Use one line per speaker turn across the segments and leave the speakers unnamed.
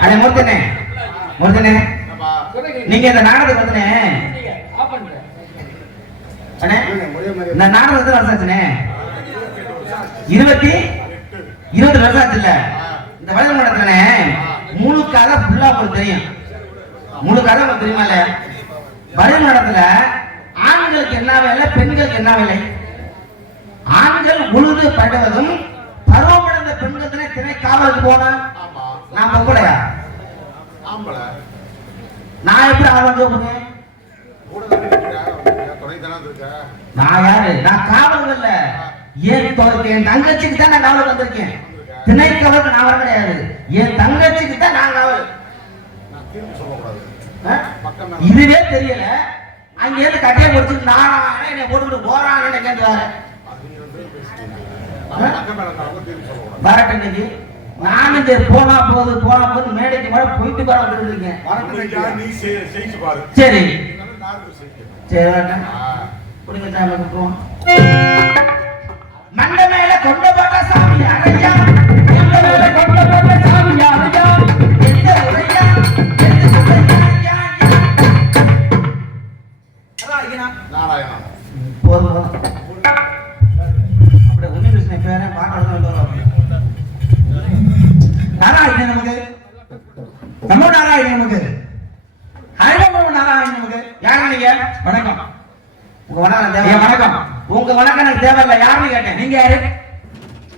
அண்ணே மூர்த்தனே மூர்த்தனே நீங்க இந்த நாடகத்துக்கு வந்துனே அண்ணே இந்த வருஷம் இருபத்தி இருபது வருஷம் இந்த வயது முழு கதை ஃபுல்லா உங்களுக்கு தெரியும் கதை உங்களுக்கு தெரியுமா இல்லையா வயது ஆண்களுக்கு என்ன வேலை பெண்களுக்கு என்ன வேலை ஆண்கள் உழுது படுவதும் பருவமடைந்த பெண்கள் தானே திணை காவலுக்கு போன
ஆமா.
நான் பொம்பளையா? நான் எப்படி
தானே இருக்க
நான் யாரு? நான் காவல் இல்ல என் தொ- என் தங்கச்சிக்கு தான் நான் காவல் வந்திருக்கேன். திணை காவலுக்கு நான் வர கிடையாது. என் தங்கச்சிக்கு தான் நான் காவல். இதுவே தெரியல. அங்க இருந்து கட்டையை முடிச்சு நான் என்னை போட்டுக்கிட்டு போறான்னு கேட்டு வர
அது நீங்க ரெண்டு பேரும் பேசிட்டீங்க.
இன்னைக்கு நானும் சரி போனா போகுது போனா போகுது மேடைக்கு மேல போயிட்டு வர
பாரு.
சரி. சரி. குடிங்க சாமி கும்பிடுவோம். மண்ட மேல கொண்ட போட்ட சாமி மேல கொண்ட போட்ட சாமி அரையா எந்த உரையா? எந்த உரையா
நாராயணா.
போதும். உன்னிகிருஷ்ணன் பேரை பாட்டு நாராயணன் நமக்கு. நமோ நாராயணன் நமக்கு. நாராயணன் நமக்கு. யாரு நீங்க? வணக்கம். உங்க வணக்கம் வணக்கம். உங்க வணக்கம் எனக்கு தேவையில்லை யாருன்னு கேட்டேன். நீங்க யாரு?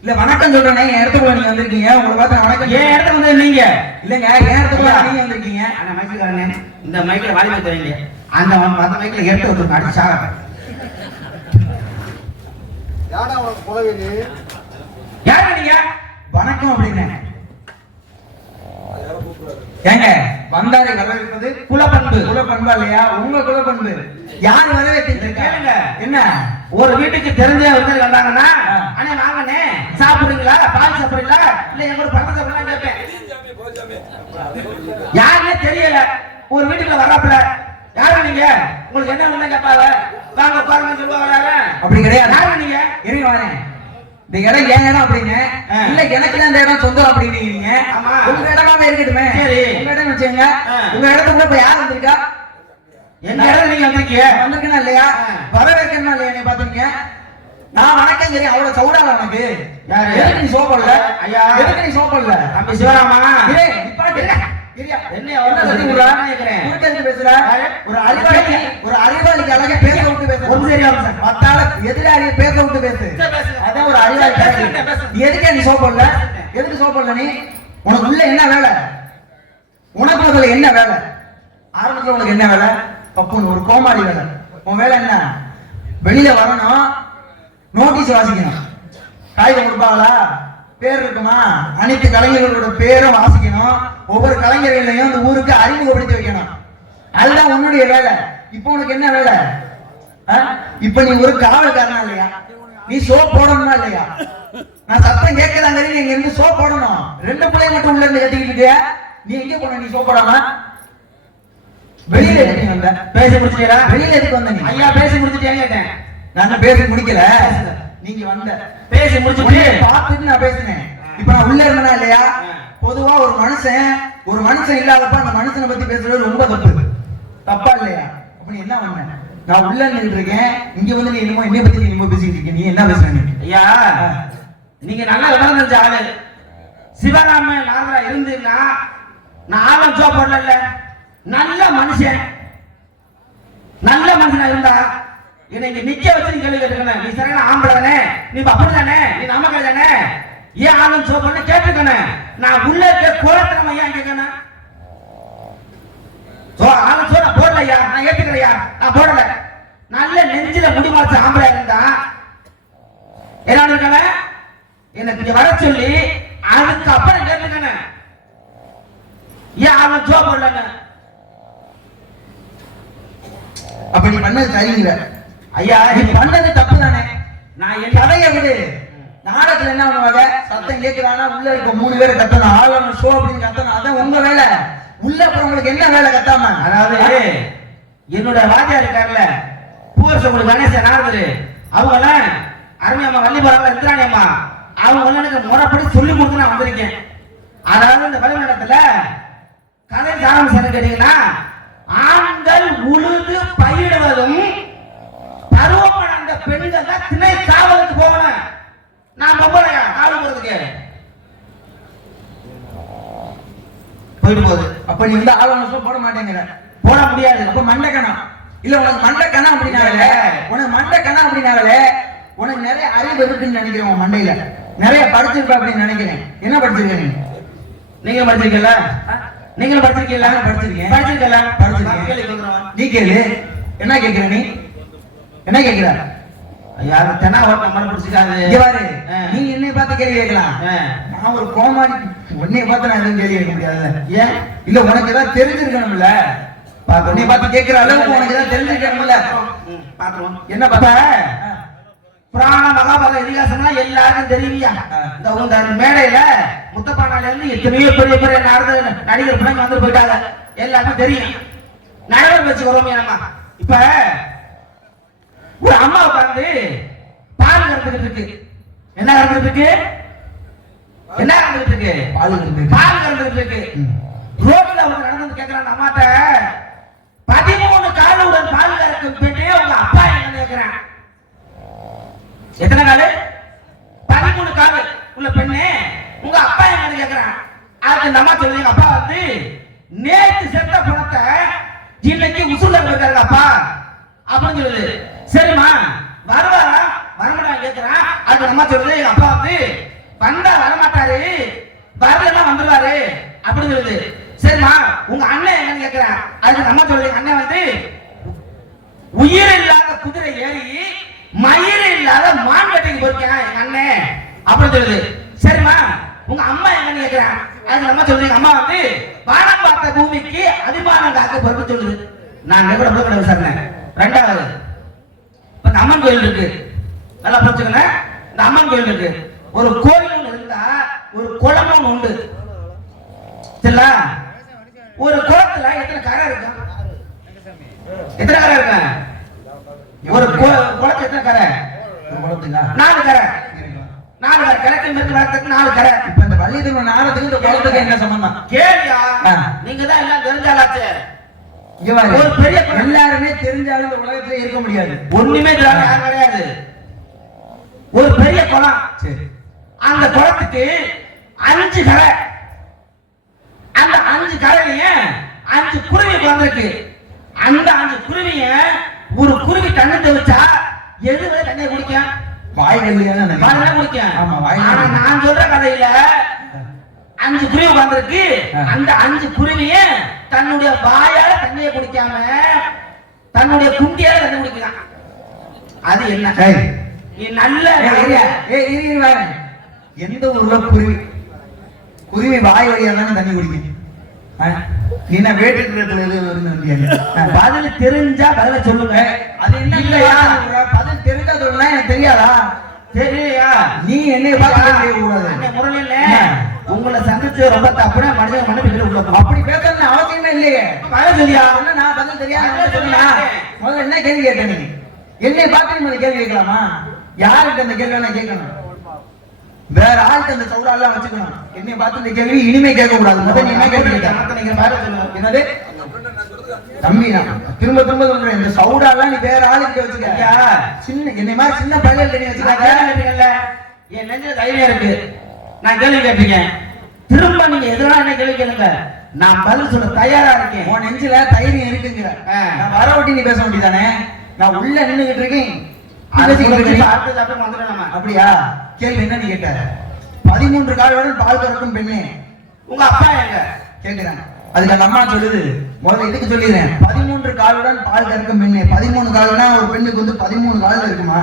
இல்ல வணக்கம் சொல்றேனே. என் இடத்துக்குள்ள நீங்க வந்திருக்கீங்க. உங்களை பார்த்து வணக்கம்
ஏன் இடத்துக்கு வந்து நீங்க.
இல்லங்க என் இடத்துக்குள்ள நீங்க வந்திருக்கீங்க.
அந்த மைக்கில் இந்த மைக்கில் வாலிப தெரியுங்க அந்த அந்த மைக்கில் எடுத்து வச்சிருக்க அடிச்சு
யாரா உனக்கு
யாரு நீங்க?
வணக்கம் அப்படின்னு. ஏங்க வந்தாரை வரவேற்பது
குலப்பண்பு.
குல பண்பா இல்லையா? உங்க குல பண்பு யார் வரவேற்று
கேளுங்க.
என்ன?
ஒரு வீட்டுக்கு தெரிஞ்ச ஒருத்தர் வந்தாங்கன்னா. அண்ணே வாங்கண்ணே. சாப்பிடுறீங்களா? பால் சாப்பிடுறீங்களா? இல்ல எங்க ஒரு பழம் சாப்பிடலாம் கேட்பேன். யாருன்னே தெரியல. ஒரு வீட்டுக்குள்ள வர்றாப்புல. யாரு நீங்க? உங்களுக்கு என்ன வேணும் கேட்பாங்க. வாங்க உட்காருங்க சொல்லுவாங்க
அப்படி கிடையாது.
நீங்க
இருங்க வரேன் இந்த இடம் என் இடம் அப்படிங்க. இல்ல எனக்கு தான் இந்த இடம் சொந்தம் அப்படின்னீங்க. உங்க இடமாவே இருக்கட்டுமே.
சரி.
உங்க இடம் வச்சுங்க. உங்க இடத்துக்குள்ள இப்ப யார் வந்திருக்கா?
எங்க இடம் நீங்க வந்திருக்கீங்க?
வந்திருக்கா இல்லையா. வரவேற்கணுமா இல்லையா நீ பாத்துருக்கீங்க நான் வணக்கம் தெரியும் அவ்வளவு சவுடால உனக்கு? எதுக்கு நீ சோப்பல்ல
ஐயா.
எதுக்கு நீ சோப்பல்ல
தம்பி சிவராமா. என்ன
பேசுற? ஒரு அறிவாளிக்கு ஒரு அறிவாளிக்கு அழகா பேச விட்டு பேச
ஒரு சரி, ஒரு சரி.
மத்தால எதிராளியை பேச விட்டு பேசு. அதான் ஒரு. நீ எதுக்கே நீ சோப்பல்ல எதுக்கு சோப்பல்ல நீ? உனக்கு உள்ள என்ன வேலை? உனக்கு முதல்ல என்ன வேலை? ஆரம்பத்துல உனக்கு என்ன வேலை? பப்புன்னு ஒரு கோமாளி வேலை. உன் வேலை என்ன? வெளியில வரணும். நோட்டீஸ் வாசிக்கணும். காகிதம் கொடுப்பாங்களா? பேர் இருக்குமா? அனைத்து கலைஞர்களோட பேரும் வாசிக்கணும். ஒவ்வொரு கலைஞர்களையும் இந்த ஊருக்கு அறிமுகப்படுத்தி வைக்கணும். அதுதான் உன்னுடைய வேலை. இப்போ உனக்கு என்ன வேலை? இப்ப நீ ஒரு காவல்காரனா இல்லையா? நீ சோ போடணுமா இல்லையா? நான் சத்தம் கேட்கலாம் நீ இங்க இருந்து சோ போடணும். ரெண்டு பிள்ளை மட்டும் உள்ள இருந்து இருக்கியா? நீ எங்க போன நீ சோ போடாம? வெளியில எதுக்கு வந்த?
பேசி முடிச்சிட்டீங்களா
வெளியில எதுக்கு வந்த நீ?
ஐயா பேசி முடிச்சிட்டேன்னு கேட்டேன்.
நான் பேசி முடிக்கல. நீங்க வந்த.
பேசி முடிச்சிட்டு
பார்த்துட்டு நான் பேசினேன். இப்ப நான் உள்ள இருந்தேனா இல்லையா? பொதுவா ஒரு மனுஷன் ஒரு மனுஷன் இல்லாதப்ப அந்த மனுஷனை பத்தி பேசுறது ரொம்ப தப்பு. தப்பா இல்லையா? அப்ப நீ என்ன பண்ண? நான் உள்ள நின்றுருக்கேன். இருக்கேன் இங்க வந்து நீ என்னமோ என்னைய பத்தி நீ என்னமோ பேசிட்டு இருக்க நீ என்ன பேசுற
ஐயா நீங்க நல்லா விவரம் தெரிஞ்ச ஆளு. சிவராம நாதரா இருந்தீங்கன்னா நான் ஆலம் ஜோ போடல நல்ல மனுஷன். நல்ல மனுஷனா இருந்தா என்னை இங்க நிக்க வச்சு நீ கேள்வி கேட்டுக்கணும் நீ சரியான ஆம்பளை தானே நீ அப்படி தானே நீ நமக்கள் தானே ஏன் ஆலம் ஜோ பண்ண கேட்டுக்கணும் நான் உள்ள இருக்க கோலத்தை நம்ம ஏன் கேட்கணும்? சோ ஆலம் சோ நான் போடல ஐயா நான் ஏத்துக்கிறேன் ஐயா நான் போடல. நல்ல நெஞ்சில முடிவாச்ச ஆம்பளை இருந்தா என்ன எனக்கு நீ வர சொல்லி அதுக்கு அப்புறம் கேட்டுக்கானே ஏன் அவன் ஜோ பண்ணலன்னு
அப்படி நீ பண்ணது சரிங்கிற.
ஐயா
நீ பண்ணது தப்பு தானே
நான்
என்
என்ன
கதையை விடு. நாடகத்துல என்ன பண்ணுவாங்க? சத்தம் கேட்கிறானா உள்ள இருக்க மூணு பேரை கத்தணும். ஆளணும் ஷோ அப்படின்னு கத்தணும். அதான் உங்க வேலை. உள்ள அப்புறம் என்ன வேலை கத்தாம
அதாவது என்னோட வாத்தியார் இருக்காருல்ல பூவரச உங்களுக்கு கணேசன் நாரதரு அவங்க அருமை அம்மா வள்ளி போறாங்க இந்திராணி அம்மா? அவங்க எனக்கு முறைப்படி சொல்லி கொடுத்து நான் வந்திருக்கேன். அதாவது இந்த பலிமண்டலத்துல கதை ஆரம்பிச்சு கேட்டீங்கன்னா ஆண்கள் உழுது பயிடுவதும் பருவம் அந்த பெண்கள் தான் திணை காவலுக்கு போகணும். நான் பொம்பளையா? காவல் போறதுக்கு. போயிட்டு போகுது
அப்ப நீ வந்து ஆளணும் போட மாட்டேங்கிற.
போட முடியாது.
அப்ப கணம். இல்ல உனக்கு மண்டக்கணா அப்படின்னாலே உனக்கு மண்டக்கணா அப்படின்னாலே உனக்கு நிறைய அறிவு இருக்குன்னு நினைக்கிறேன் உன் மண்டையில. நிறைய படிச்சிருப்ப அப்படின்னு நினைக்கிறேன். என்ன படிச்சிருக்க
நீங்க படிச்சிருக்கீங்களா? நீங்களும் படிச்சிருக்கீங்களா?
படிச்சிருக்கீங்க
படிச்சிருக்கல
நீ கேளு. என்ன கேட்கிற நீ? என்ன
கேட்கிறா அது தெனா ஓட்ட மரம் பிடிச்சிக்காது.
இங்க பாரு
ஆ.
நீ என்னை பார்த்து கேள்வி கேட்கலாம். நான் ஒரு கோமாளி உன்னைய பார்த்து நான் எதுவும் கேள்வி கேட்க முடியாது
ஏன்?
இல்ல உனக்கு ஏதாவது தெரிஞ்சிருக்கணும்ல? உன்னை பார்த்து கேட்கிற அளவுக்கு உனக்கு ஏதாவது தெரிஞ்சிருக்கணும்ல? என்ன பார்த்த?
புராண மகாபாரத இதிகாசம்லாம் எல்லாருக்கும் தெரியுமியா. இந்த உங்க மேடையில முத்தப்பானால இருந்து எத்தனையோ பெரிய பெரிய நாரத நடிகர் பிள்ளைங்க வந்து போயிட்டாங்க. எல்லாருக்கும் தெரியும். நடுவர் வச்சு நம்ம இப்ப ஒரு அம்மா உட்கார்ந்து பால் கறந்துகிட்டு இருக்கு. என்ன கறந்துகிட்டு இருக்கு? என்ன கறந்துகிட்டு இருக்கு?
பால் கறந்துகிட்டு.
பால் கறந்துகிட்டு இருக்கு. ரோட்ல அவங்க நடந்து வந்து கேக்குறான் அம்மாட்ட பதிமூணு காலுடன் பால் கறக்கும் பெண்ணே உங்க அப்பா என்ன கேக்குறேன்? எத்தனை காலு? பதிமூணு காலு உள்ள பெண்ணே உங்க அப்பா என்னன்னு கேக்குறான். அதுக்கு சொல்லுது எங்க அப்பா வந்து நேத்து செத்த பணத்தை இன்னைக்கு உசுல இருக்காரு அப்பா. அப்படின்னு சொல்லுது. சரிம்மா. வருவாரா? வரமாட்டான் கேட்கிறான் அதுக்கு நம்ம சொல்லுது எங்க அப்பா வந்து வந்தா வரமாட்டாரு வரலன்னா வந்துருவாரு அப்படின்னு சொல்லுது. சரிம்மா உங்க அண்ணன் என்னன்னு கேட்கிறான் அதுக்கு நம்ம சொல்லுது எங்க அண்ணன் வந்து உயிர் இல்லாத குதிரை ஏறி மயிர் இல்லாத மான் வெட்டிக்கு போயிருக்கேன் எங்க அண்ணன் அப்படின்னு சொல்லுது. சரிம்மா உங்க அம்மா என்னன்னு கேட்கிறான் அதுக்கு நம்ம சொல்லுது அம்மா வந்து வானம் பார்த்த பூமிக்கு அபிமானம் காக்க பொறுப்பு சொல்லுது. நான் கூட கூட விசாரணை ரெண்டாவது அம்மன் கோயில் இருக்கு. நல்லா புரிஞ்சுக்கங்க. இந்த அம்மன் கோயில் இருக்கு. ஒரு கோயில் இருந்தா ஒரு குளம் ஒண்ணு உண்டு. சரிங்களா? ஒரு குளத்துல எத்தனை கரை இருக்கும் எத்தனை கரை இருக்கு? ஒரு குளத்துல எத்தனை கரை? நாலு கரை. நாலு கரை. கிழக்கு மேற்கு நாலு கரை.
இப்ப இந்த வள்ளியத்துக்கு நாடத்துக்கு இந்த குளத்துக்கு என்ன சம்பந்தம்?
கேளியா?
ஆ.
நீங்க தான் எல்லாம் தெரிஞ்சாலாச்சு ஒரு பெரிய.
எல்லாருமே தெரிஞ்சாலும் இந்த உலகத்துல இருக்க முடியாது.
ஒண்ணுமே கிடையாது. ஒரு பெரிய குளம்.
சரி.
அந்த குளத்துக்கு அஞ்சு கரை. அந்த அஞ்சு கரையிலையும் அஞ்சு குருவி பிறந்திருக்கு. அந்த அஞ்சு குருவிய ஒரு குருவி தண்ணி தெளிச்சா எது வரை தண்ணியை குடிக்கும்?
வாய்
வாயில குடிக்கும்.
ஆமா வாய்.
நான் சொல்ற கதையில அஞ்சு குருவி உட்கார்ந்திருக்கு. அந்த அஞ்சு குருவிய தன்னுடைய வாயால தண்ணியை குடிக்காம தன்னுடைய குண்டியால தண்ணி குடிக்கலாம் அது என்ன? நீ நல்ல.
எந்த ஊர்ல குருவி? குருவி வாய் வழியா தானே தண்ணி குடிக்கும்? நீ வந்தியா? ஆ.
பதில் தெரிஞ்சா பதில சொல்லுங்க.
அது என்ன
இல்லையா?
பதில் தெரிஞ்சா சொல்லலாம் எனக்கு தெரியாதா?
தெரியலையா
நீ என்னை பார்த்து கேட்க கூடாது என்ன?
உங்களை சந்திச்சு ரொம்ப தப்புனா மனிதன் பிடிக்கல உள்ள.
அப்படி பேசணும்னு அவசியமே இல்லையே?
பதில் சொல்லியா?
நான் பதில் தெரியாத சொன்னா முதல்ல என்ன கேள்வி கேட்ட நீ? என்னை பார்த்து நீ முதல்ல கேள்வி கேட்கலாமா? யாருக்கு அந்த கேள்வி நான் கேட்கணும்? வேற ஆளுக்கு அந்த சௌடாலாம் வச்சுக்கணும். என்னை பார்த்து இந்த கேள்வி இனிமே கேட்க கூடாது முதல்ல என்ன கேள்வி கேட்ட?
நீங்க பதில் சொல்லுங்க
என்னது? தம்பி திரும்ப திரும்ப சொல்றேன். இந்த சௌடாலாம் நீ வேற ஆளுக்கு வச்சுக்க. சின்ன என்னை மாதிரி சின்ன பையன் நீ வச்சுக்காத.
என் நெஞ்சில தைரியம் இருக்கு. நான் கேள்வி கேட்டீங்க திரும்ப நீங்க எதுனா என்ன கேள்வி கேளுங்க. நான் பதில் சொல்ல தயாரா இருக்கேன்.
உன் நெஞ்சில தைரியம் இருக்குங்கிற. நான் வர ஒட்டி நீ பேச வேண்டியதானே? நான் உள்ள நின்னுகிட்டு இருக்கேன். அப்படியா? கேள்வி என்ன நீ கேட்ட பதிமூன்று கால்களுடன் பால் கறக்கும் பெண்ணே.
உங்க அப்பா எங்க
கேட்கிறேன் அதுக்கு அந்த அம்மா சொல்லுது. முதல்ல இதுக்கு சொல்லிடுறேன்? பதிமூன்று காலுடன் பால் கறக்கும் பெண்ணே. பதிமூணு கால்னா ஒரு பெண்ணுக்கு வந்து பதிமூணு கால் இருக்குமா?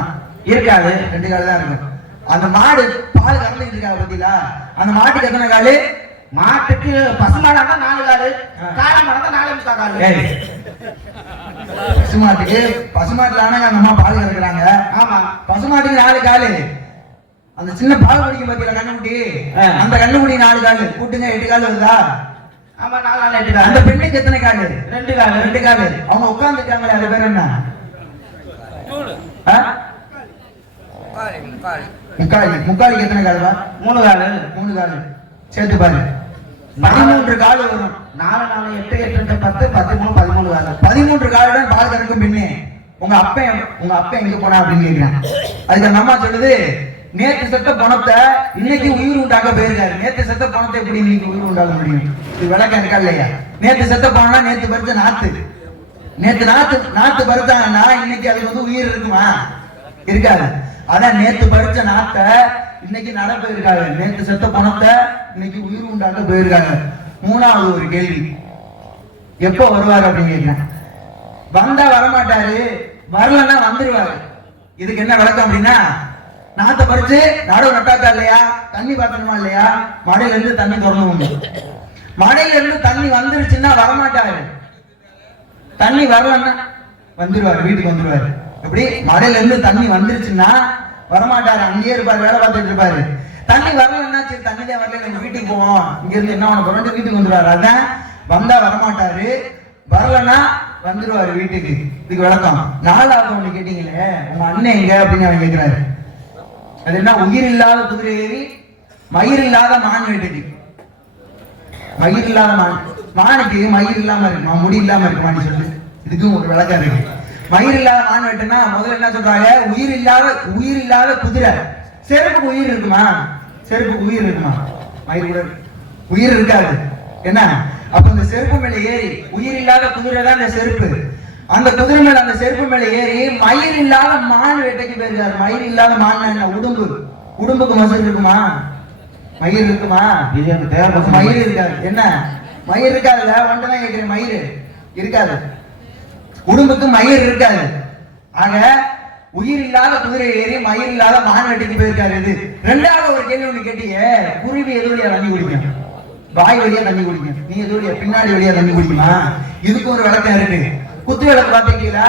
இருக்காது.
ரெண்டு கால் தான் இருக்கும். அந்த மாடு பால் கறந்துக்கிட்டு இருக்கா பத்தியா அந்த மாட்டுக்கு எத்தனை காலு?
மாட்டுக்கு பசுமாடா தான் நாலு காலு. காளை மாடா தான் நாலு முக்கா காலு.
பசுமாட்டுக்கு பசுமாட்டுல ஆனா அந்த அம்மா பால் கறக்குறாங்க.
ஆமா.
பசுமாட்டுக்கு நாலு காலு. அந்த சின்ன பால் குடிக்கும் பாத்தீங்களா கண்ணுக்குட்டி. அந்த கண்ணுக்குட்டி நாலு காலு. கூட்டுங்க எட்டு கால் வருதா?
ஆமா நாலு நாள் எட்டு
அந்த பெண்ணுக்கு எத்தனை காலு?
ரெண்டு கால்.
ரெண்டு காலு. அவங்க உட்கார்ந்துருக்காங்களே அது பேர் என்ன? முக்காலி முக்காலிக்கு எத்தனை காலுவா
மூணு கால்.
மூணு காலு. சேர்த்து பாரு. பதிமூன்று காலு வரும்.
நாலு நாலு எட்டு எட்டு ரெண்டு பத்து பதிமூணு பதிமூணு கால்.
பதிமூன்று காலுடன் பால் கறக்கும் பெண்ணே உங்க அப்பன் உங்க அப்பன் எங்க போனா அப்படின்னு கேக்குறான். அதுக்கு அந்த அம்மா சொல்லுது நேத்து செத்த பணத்தை இன்னைக்கு உயிர் உண்டாக்க போயிருக்காரு. நேத்து செத்த பணத்தை எப்படி இன்னைக்கு உயிர் உண்டாக்க முடியும்? இது விளக்கம் இருக்கா இல்லையா? நேத்து செத்த பணம்னா நேத்து பறிச்ச நாத்து. நேத்து நாத்து நாத்து பறிச்சாங்கன்னா இன்னைக்கு அதுக்கு வந்து உயிர் இருக்குமா? இருக்காது. அதான் நேத்து பறிச்ச நாத்தை இன்னைக்கு நட போயிருக்காங்க. நேத்து செத்த பணத்தை இன்னைக்கு உயிர் உண்டாக்க போயிருக்காங்க. மூணாவது ஒரு கேள்வி. எப்போ வருவார் அப்படின்னு கேட்கிறேன் வந்தா வரமாட்டாரு. வரலன்னா வந்துருவாரு. இதுக்கு என்ன விளக்கம் அப்படின்னா நாத்தை பறிச்சு நடவு நட்டாக்கா இல்லையா? தண்ணி பார்த்தணுமா இல்லையா? மழையில இருந்து தண்ணி திறந்து மழையில இருந்து தண்ணி வந்துருச்சுன்னா வரமாட்டாரு. தண்ணி வரலன்னா வந்துருவாரு வீட்டுக்கு வந்துருவாரு. எப்படி? மழையில இருந்து தண்ணி வந்துருச்சுன்னா வரமாட்டாரு. அங்கேயே இருப்பாரு வேலை பார்த்துட்டு இருப்பாரு. தண்ணி வரலன்னா சரி தண்ணி தான் வரல நம்ம வீட்டுக்கு போவோம். இங்க இருந்து என்ன பண்ண போறோம் வீட்டுக்கு வந்துருவாரு. அதான் வந்தா வரமாட்டாரு. வரலன்னா வந்துருவாரு வீட்டுக்கு. இதுக்கு விளக்கம். நாலாவது ஒண்ணு கேட்டீங்களே உங்க அண்ணன் எங்க அப்படின்னு அவன் கேட்கிறாரு அது என்ன? உயிர் இல்லாத குதிரை ஏறி மயிர் இல்லாத மான் வேட்டைக்கு. மயிர் இல்லாத மான். மானுக்கு மயிர் இல்லாம இருக்கு. முடி இல்லாம இருக்குமான்னு சொல்லு. இதுக்கும் ஒரு விளக்கம் இருக்கு. மயிர் இல்லாத மான் வெட்டுனா முதல்ல என்ன சொல்றாங்க? உயிர் இல்லாத உயிர் இல்லாத குதிரை. செருப்புக்கு உயிர் இருக்குமா? செருப்புக்கு உயிர் இருக்குமா? மயிர் கூட. உயிர் இருக்காது. என்ன? அப்ப இந்த செருப்பு மேல ஏறி உயிர் இல்லாத குதிரை தான் இந்த செருப்பு. அந்த குதிரை மேல அந்த செருப்பு மேல ஏறி மயிர் இல்லாத மான் வேட்டைக்கு போயிருக்காரு. மயிர் இல்லாத மான் என்ன? உடும்பு. உடும்புக்கு மசல் இருக்குமா? மயிர் இருக்குமா? மயிர் இருக்காது. என்ன? மயிர் இருக்காதுல்ல? ஒன்றுதான் கேட்கிறேன். மயிர் இருக்காது. உடம்புக்கு மயிர் இருக்காது ஆக உயிர் இல்லாத குதிரை ஏறி மயிர் இல்லாத மான் வெட்டிக்கு போயிருக்காரு இது. ரெண்டாவது ஒரு கேள்வி ஒண்ணு கேட்டீங்க குருவி எது வழியா தண்ணி குடிக்கும்? வாய் வழியா தண்ணி குடிக்கும். நீ எது வழியா பின்னாடி வழியா தண்ணி குடிக்குமா? இதுக்கு ஒரு விளக்கம் இருக்கு. குத்து விளக்கு பாத்தீங்களா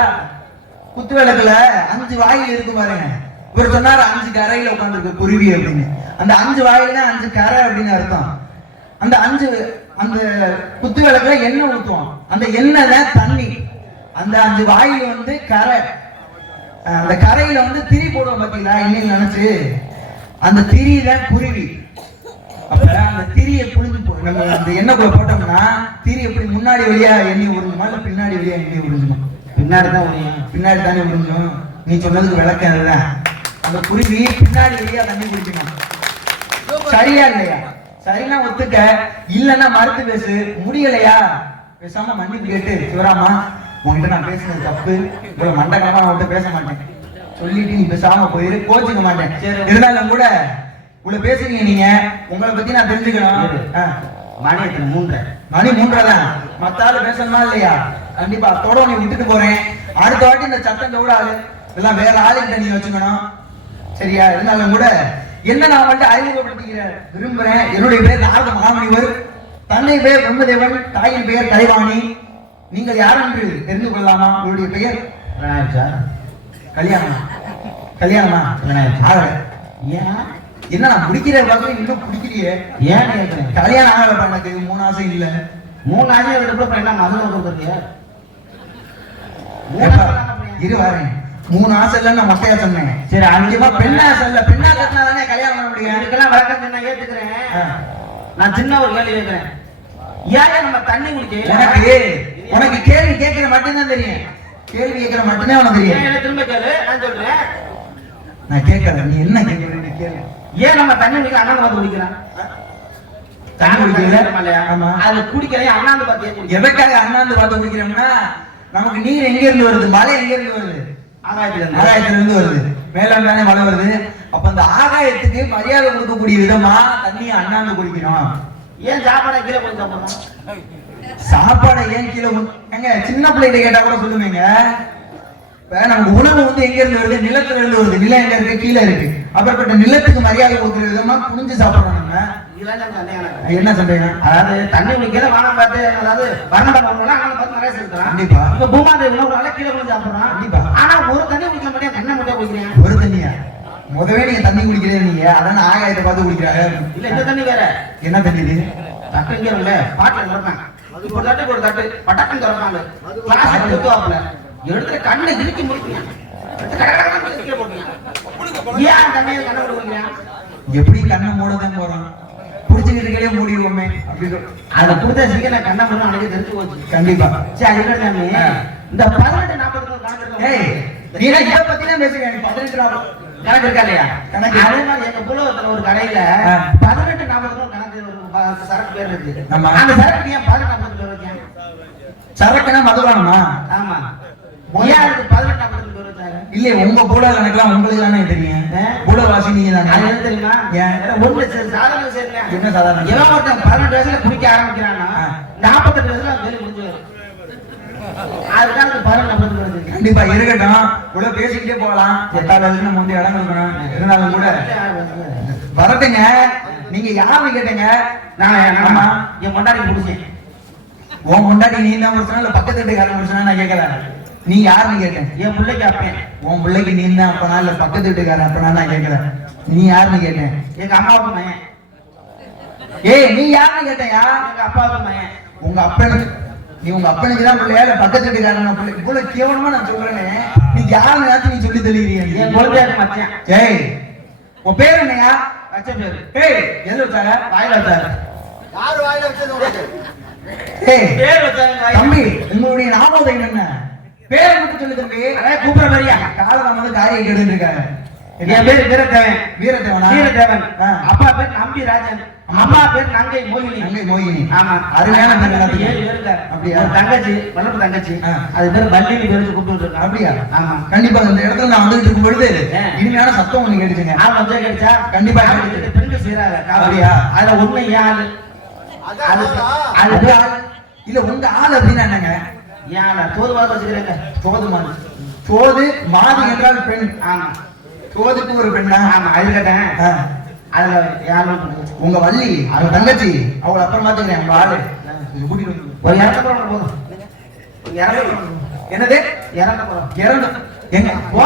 குத்து விளக்குல அஞ்சு வாயில் இருக்கு பாருங்க. இவர் சொன்னார் அஞ்சு கரையில உட்காந்துருக்கு குருவி அப்படின்னு. அந்த அஞ்சு வாயில அஞ்சு கரை அப்படின்னு அர்த்தம். அந்த அஞ்சு அந்த குத்து விளக்குல எண்ணெய் ஊற்றுவோம் அந்த எண்ணெய் தான் தண்ணி. அந்த அஞ்சு வாயில் வந்து கரை. அந்த கரையில வந்து திரி போடுவோம் பாத்தீங்களா? எண்ணெய் நினைச்சு. அந்த திரி தான் குருவி. அப்ப அந்த திரியை புழிஞ்சு போ நம்ம அந்த எண்ணெய்க்குள்ள போட்டோம்னா திரி எப்படி முன்னாடி வழியா எண்ணெய் உறிஞ்சுமா இல்ல பின்னாடி வழியா எண்ணெய் உறிஞ்சுமா
பின்னாடி தான் முடியும்
பின்னாடி தானே உறிஞ்சும் நீ சொன்னதுக்கு விளக்கம் அதுதான் அந்த குருவி பின்னாடி வழியா தண்ணி குடிக்கணும் சரியா இல்லையா? சரினா ஒத்துக்க. இல்லன்னா மறுத்து பேசு. முடியலையா? பேசாம மன்னிப்பு கேட்டு. சிவராமா உன்கிட்ட நான் பேசுனது தப்பு. இவ்வளவு மண்டகமா நான் உன்கிட்ட பேச மாட்டேன். சொல்லிட்டு நீ பேசாம போயிரு. கோச்சுக்க மாட்டேன். இருந்தாலும் கூட இவ்வளவு பேசுறீங்க நீங்க. உங்களை பத்தி நான் தெரிஞ்சுக்கணும்.
மணி எத்தனை? மூன்றரை.
மணி மூன்றதான் மத்த ஆளு பேசணுமா இல்லையா? கண்டிப்பா. அதோட நீ விட்டுட்டு போறேன். அடுத்த வாட்டி இந்த சட்டம் விடாது இதெல்லாம் வேற ஆளுகிட்ட நீ வச்சுக்கணும். சரியா? இருந்தாலும் கூட என்ன நான் அவங்கள்ட்ட அறிமுகப்படுத்திக்கிற விரும்புறேன். என்னுடைய பேர் நாரத மகாமுனிவர். தந்தை பெயர் பிரம்மதேவன் தாயின் பெயர் கலைவாணி நீங்கள் யார் என்று தெரிந்து கொள்ளலாமா? உங்களுடைய பெயர்?
ஆயிடுச்சா
கல்யாணமா? கல்யாணமா?
கல்யாணம் ஆயிடுச்சு.
ஆகல.
ஏன்?
என்ன நான் பிடிக்கிற பார்க்க இன்னும் பிடிக்கிறியே
ஏன் கேட்கிறேன்?
கல்யாணம் ஆகலப்பா எனக்கு மூணு ஆசை இல்லை.
மூணு ஆசை எடுத்து என்ன மதுரை பண்ணீங்க.
இரு வரேன். மூணு ஆசை இல்ல நான் மொட்டையா சொன்னேன்.
சரி அஞ்சு
கண்டிப்பா பெண் ஆசை இல்ல பெண் ஆசை இருந்தா தானே கல்யாணம் பண்ண முடியும்.
இதுக்கெல்லாம் விளக்கத்தை நான் ஏத்துக்கிறேன். நான் சின்ன ஒரு கேள்வி கேட்கிறேன். ஏன் நம்ம தண்ணி குடிக்க
உனக்கு கேள்வி கேட்கிற மட்டும்தான் தெரியும். கேள்வி கேட்கிற மட்டும்தான் உனக்கு தெரியும்.
திரும்ப கேளு? நான் சொல்றேன்.
நான் கேட்கல நீ என்ன கேட்கிற? நீ கேளு.
ஏன் நம்ம தண்ணி குடிக்க அண்ணாந்து பார்த்து குடிக்கிறான்
தண்ணி குடிக்கல? ஆமா.
அது குடிக்கலையே? அண்ணாந்து பார்த்து
எதற்காக அண்ணாந்து பார்த்து குடிக்கிறோம்னா நமக்கு நீர் எங்க இருந்து வருது? மழை எங்க இருந்து வருது?
ஆகாயத்துல இருந்து.
ஆகாயத்துல இருந்து வருது. மேல தானே மழை வருது. அப்ப அந்த ஆகாயத்துக்கு மரியாதை கொடுக்கக்கூடிய விதமா தண்ணியை அண்ணாந்து குடிக்கிறோம்
ஏன் சாப்பாடை கீழே போய் சாப்பிடணும்?
சாப்பாடை ஏன் கீழே ஏங்க சின்ன பிள்ளைகிட்ட கேட்டா கூட சொல்லுவீங்க. இப்ப நமக்கு உணவு வந்து எங்க இருந்து வருது? நிலத்துல இருந்து வருது. நிலம் எங்க இருக்கு? கீழே இருக்கு. அப்படிப்பட்ட நிலத்துக்கு மரியாதை கொடுக்குற விதமா புரிஞ்சு சாப்பிடுறோம் நம்ம. என்ன சந்தேகம்
அதாவது தண்ணி குடிக்கல வானம் பார்த்து அதாவது வறண்ட பருவம்லாம் அண்ணன் பார்த்து நிறைய செலுத்துறான்
கண்டிப்பா.
இப்ப பூமாதேவி உணவுனால கீழே கொஞ்சம் சாப்பிடுறான்.
கண்டிப்பா.
ஆனா ஒரு தண்ணி குடிக்க மாட்டேன் கண்ணை மட்டும் குடிக்கிறேன்
ஒரு தண்ணியா? முதவே நீங்க தண்ணி குடிக்கிறேன் நீங்க. அதான் ஆகாயத்தை பார்த்து குடிக்கிறாங்க.
இல்ல இந்த தண்ணி வேற.
என்ன தண்ணி இது?
இருக்குல்ல பாட்டில் திறப்பாங்க ஒரு தட்டுக்கு ஒரு தட்டு. பட்டக்கம் திறப்பாங்க. கிளாஸ் ஊத்துவாப்புல எடுத்து கண்ணை இறுக்கி முடிப்பீங்க
எப்படி கண்ணை மூடதான் போறோம் புடிச்சுக்கிட்டே மூடிடுவோமே.
அதை கொடுத்த சீக்கிரம் கண்ணை மூணு அவனுக்கு தெரிஞ்சு போச்சு.
கண்டிப்பா.
சரி அது. இந்த பதினெட்டு நாற்பத்தி
ஏய்
இருக்கா?
நீ இதை பத்தி தான் பேசுறேன் பதினெட்டு நாள்
கணக்கு இருக்கா இல்லையா?
கணக்கு.
அதே மாதிரி எங்க புலவத்துல ஒரு கடையில. பதினெட்டு நாற்பத்தி சரக்கு பேர் இருக்கு.
ஆமா.
அந்த சரக்கு ஏன் பதினெட்டு நாற்பத்தி பேர் வச்சாங்க
சரக்குனா மதுபானமா?
ஆமா. ஏன் அதுக்கு பதினெட்டு நாற்பத்தி பேர் வச்சாங்க
இல்ல உங்க பூல கணக்குலாம் உங்களுக்கு தானே தெரியும்.
ஆ?
பூலவாசி நீங்க
அது
தானே
என்ன தெரியுமா ஒண்ணு சாதாரண விஷயம் இல்ல.
என்ன சாதாரண
எவன் ஒருத்தன் பதினெட்டு வயசுல குடிக்க ஆரம்பிக்கிறான்னா. நாற்பத்தெட்டு வயசுல வேலை முடிஞ்சு வரும்.
கண்டிப்பா இருக்கட்டும். கூட பேசிக்கிட்டே போகலாம். எட்டாவது வயசுல முந்தைய இடம் இருக்கணும். இருந்தாலும் கூட வரட்டுங்க. நீங்க யாருன்னு கேட்டீங்க?
நான் என் பொண்டாட்டி முடிச்சேன்
உன் முன்னாடி நீ தான் பிரச்சனை இல்ல பக்கத்து வீட்டுக்காரன் பிரச்சனை நான் கேட்கல நீ யாருன்னு கேட்டேன்.
என் பிள்ளைக்கு அப்பேன்.
உன் பிள்ளைக்கு நீ தான் அப்பனா இல்ல பக்கத்து வீட்டுக்காரன் அப்பனா நான் கேட்கல நீ யாருன்னு கேட்டேன்?
எங்க அம்மாவுக்கு மயன்.
ஏய் நீ யாருன்னு கேட்டேயா?
எங்க அப்பாவுக்கு மயன்.
உங்க அப்பனுக்கு நீ உங்க அப்பனுக்கு தான் பிள்ளையா இல்ல பக்கத்து வீட்டுக்காரன் பிள்ளை இவ்வளவு கேவலமா நான் சொல்றேனே. நீ யாருன்னு நீ சொல்லி தெளிவியா?
என் குழந்தையாக்கு மச்சான்?
ஏய் உன் பேர் என்னையா? ஏய் எது வச்சாங்க?
வாயில வச்சாரு
யாரு வாயில வச்சது உனக்கு?
ஏய்
பேர் வச்சாங்க.
தம்பி உங்களுடைய நாமோதயம் என்ன? பேரை மட்டும் சொல்லு தம்பி.
கூப்பிடுற மாதிரியா?
காலம் வந்து காரியம் கெடுன்னு இருக்காங்க
என் பேரு? வீரத்தேவனா. வீரதேவன்
ஆ.
அப்பா பேர் நம்பி ராஜன். அம்மா பேர் நங்கை மோகினி.
அங்கே மோகினி.
ஆமா.
அருமையான பேர். அப்படியா?
தங்கச்சி வளர்ப்பு தங்கச்சி. அது பேர் வள்ளினி பேர் கூப்பிட்டு
அப்படியா?
ஆமா.
கண்டிப்பா இந்த இடத்துல நான் வந்துட்டு இருக்கும் பொழுது. இனிமையான சத்தம் ஒண்ணு கேட்டுச்சுங்க.
ஆள் வச்சா கிடைச்சா
கண்டிப்பா
பெண்கள் செய்யறாங்க
அப்படியா?
அதுல ஒண்ணு
அதான்
அது
இல்ல உங்க ஆள் அப்படின்னா என்னங்க?
ஏன் தோது வாக்கு வச்சுக்கிறேங்க.
சோது மாது சோது மாது என்றால் பெண்.
ஆமா.
சோதுக்கு ஒரு பெண்ணா
ஆமா
ஆ.
அதுல யாரும்
உங்க வள்ளி அவங்க தங்கச்சி. அவளை அப்புறம் பாத்துக்கிறேன் உங்க ஆளு. கூட்டிட்டு.
ஒரு இரண்டு போறோம் போதும்.
என்னது?
இரண்டு போறோம்
இறந்து எங்க
போ.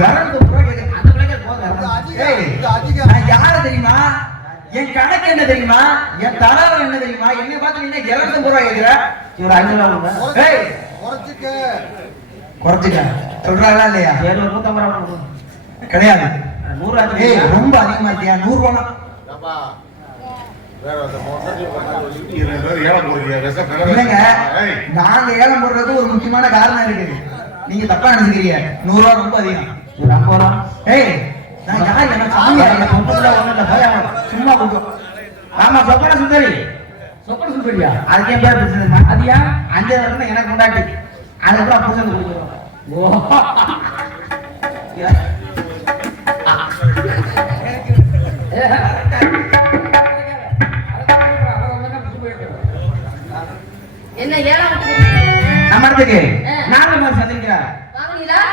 இறந்து போறோம்.
அந்த பிள்ளைங்க போதும்
யாரு தெரியுமா? என் கணக்கு என்ன தெரியுமா? என் தராதரம் என்ன தெரியுமா? என்னை பார்த்து நீங்க இருநூத்தி ரூபாய் கேக்குற
இவர் ஐநூறு ரூபா
குறைச்சுக்க.
குறைச்சிக்க. சொல்றாங்களா இல்லையா?
ஒரு நூத்தம்பது ரூபா.
கிடையாது. ரொம்ப அதிகமா இருக்கியா நூறு ரூபா. இல்லைங்க நாங்க ஏலம் போடுறது ஒரு முக்கியமான காரணம் இருக்குது நீங்க தப்பா நினைச்சுக்கிறீங்க நூறு ரூபா ரொம்ப அதிகம்.
ஒரு ஐம்பது ரூபா.
ஏய் நான் யார் என்ன
ஆமா, இந்த
சாமி
பொம்பளை ஒண்ணும் இல்ல, பயம்.
சும்மா கொடுக்கும்
ஆமா சொப்பன சுந்தரி.
சொப்பன சுந்தரியா?
அதுக்கு என் பேர் பிரச்சனை
அது ஏன்
அஞ்சு வருஷம் எனக்கு கொண்டாட்டி அதுக்கப்புறம் புருஷன் கொடுக்குறோம்
ஓ.
என்ன ஏழாம்
நம்ம இடத்துக்கு. நாலு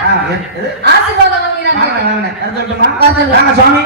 ஆ, எது- எது?
ஆசீர்வாதம்
வாங்க,
வாங்கினாங்க
வாங்க. அது சொல்லட்டுமா? வாங்க, சுவாமி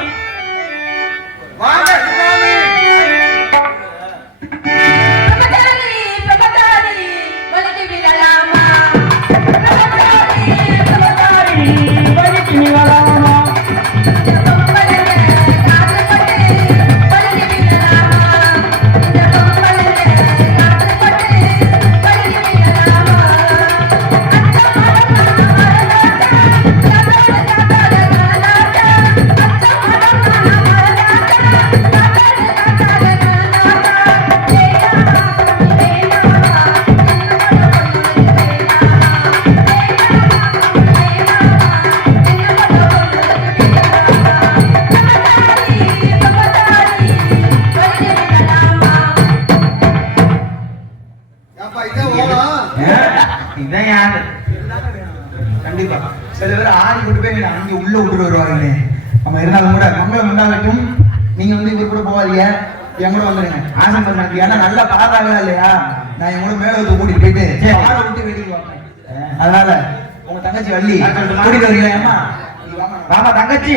நல்லா பாடுறாங்களா இல்லையா நான் என் கூட மேல வந்து கூட்டிட்டு போயிட்டு. பாட விட்டு வேடிக்கை அதனால உங்க தங்கச்சி வள்ளி? கூட்டிட்டு வரீங்களா.
வாமா தங்கச்சி